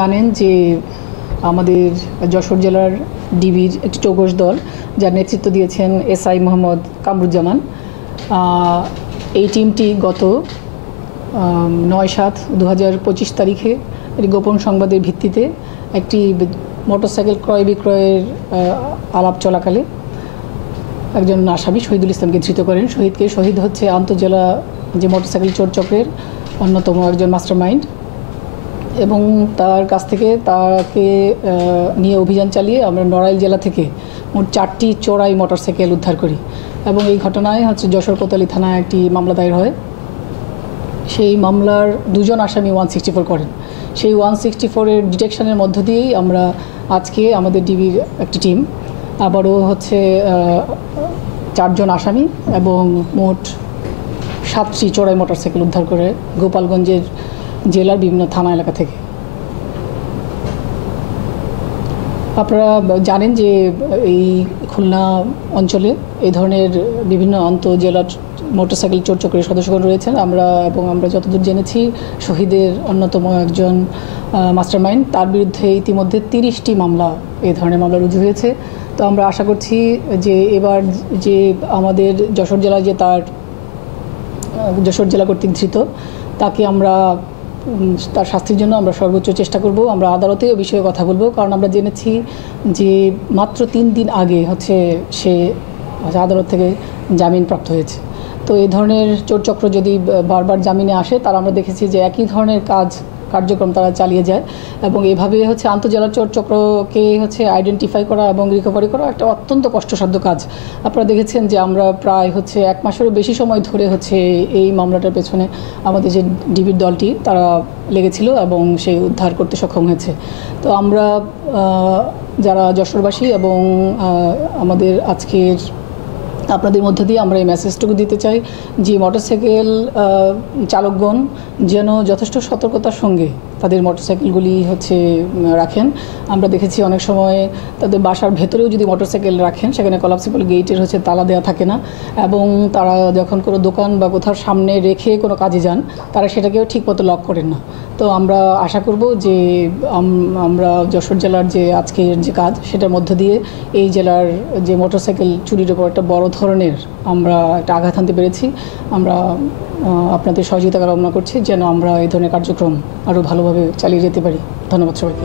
জানেন যে আমাদের যশোর জেলার ডিবির একটি চৌকস দল যার নেতৃত্ব দিয়েছেন এসআই মোহাম্মদ কামরুজ্জামান। এই টিমটি গত 9/7/2025 তারিখে একটি গোপন সংবাদের ভিত্তিতে একটি মোটরসাইকেল ক্রয় বিক্রয়ের আলাপ চলাকালে একজন আসামি শহীদুল ইসলামকে ধৃত করেন। শহীদ হচ্ছে আন্তজেলা যে মোটরসাইকেল চোর চক্রের অন্যতম একজন মাস্টারমাইন্ড, এবং তার কাছ থেকে তাকে নিয়ে অভিযান চালিয়ে আমরা নড়াইল জেলা থেকে মোট 4টি চোরাই মোটরসাইকেল উদ্ধার করি এবং এই ঘটনায় যশোর কোতোয়ালি থানায় একটি মামলা দায়ের হয়। সেই মামলার 2 জন আসামি 164 করেন। সেই 164-এর ডিটেকশনের মধ্য দিয়েই আমরা আজকে আমাদের ডিবির একটি টিম আবারও 4 জন আসামি এবং মোট 7টি চোরাই মোটরসাইকেল উদ্ধার করে গোপালগঞ্জের জেলার বিভিন্ন থানা এলাকা থেকে। আপনারা জানেন যে এই খুলনা অঞ্চলে এই ধরনের বিভিন্ন আন্তঃজেলার মোটরসাইকেল চোর চক্রের সদস্যগণ রয়েছেন। আমরা যতদূর জেনেছি শহীদের অন্যতম একজন মাস্টারমাইন্ড, তার বিরুদ্ধে ইতিমধ্যে 30টি মামলা এই ধরনের মামলা রুজু হয়েছে। তো আমরা আশা করছি যে এবার যে আমাদের যশোর জেলা কর্তৃক ধৃত তাকে আমরা তার শাস্তির জন্য আমরা সর্বোচ্চ চেষ্টা করব। আমরা আদালতেও বিষয়ে কথা বলবো, কারণ আমরা জেনেছি যে মাত্র 3 দিন আগে সে আদালত থেকে জামিন প্রাপ্ত হয়েছে। তো এই ধরনের চোরচক্র যদি বারবার জামিনে আসে, তারা আমরা দেখেছি যে একই ধরনের কার্যক্রম তারা চালিয়ে যায় এবং এভাবে আন্তঃজেলা চোরচক্রকে আইডেন্টিফাই করা এবং রিকভারি করা একটা অত্যন্ত কষ্টসাধ্য কাজ। আপনারা দেখেছেন যে আমরা প্রায় 1 মাসেরও বেশি সময় ধরে এই মামলাটার পেছনে আমাদের যে ডিবির দলটি তারা লেগেছিল এবং সেই উদ্ধার করতে সক্ষম হয়েছে। তো আমরা যারা যশোরবাসী এবং আমাদের আজকের আপনাদের মধ্য দিয়ে আমরা এই মেসেজটুকু দিতে চাই যে মোটরসাইকেল চালকগণ যেন যথেষ্ট সতর্কতার সঙ্গে তাদের মোটরসাইকেলগুলি রাখেন। আমরা দেখেছি অনেক সময় তাদের বাসার ভেতরেও যদি মোটরসাইকেল রাখেন, সেখানে কলাপসিবল গেটের তালা দেওয়া থাকে না, এবং তারা যখন কোনো দোকান বা কোথাও সামনে রেখে কোনো কাজে যান তারা সেটাকেও ঠিকমতো লক করেন না। তো আমরা আশা করব যে আমরা যশোর জেলার যে আজকের যে কাজ সেটার মধ্য দিয়ে এই জেলার যে মোটরসাইকেল চুরির উপর একটা বড় ধরনের আমরা একটা আঘাত আনতে পেরেছি। আমরা আপনাদের সহযোগিতা কামনা করছি যেন আমরা এই ধরনের কার্যক্রম আরও ভালোভাবে চালিয়ে যেতে পারি। ধন্যবাদ সবাইকে।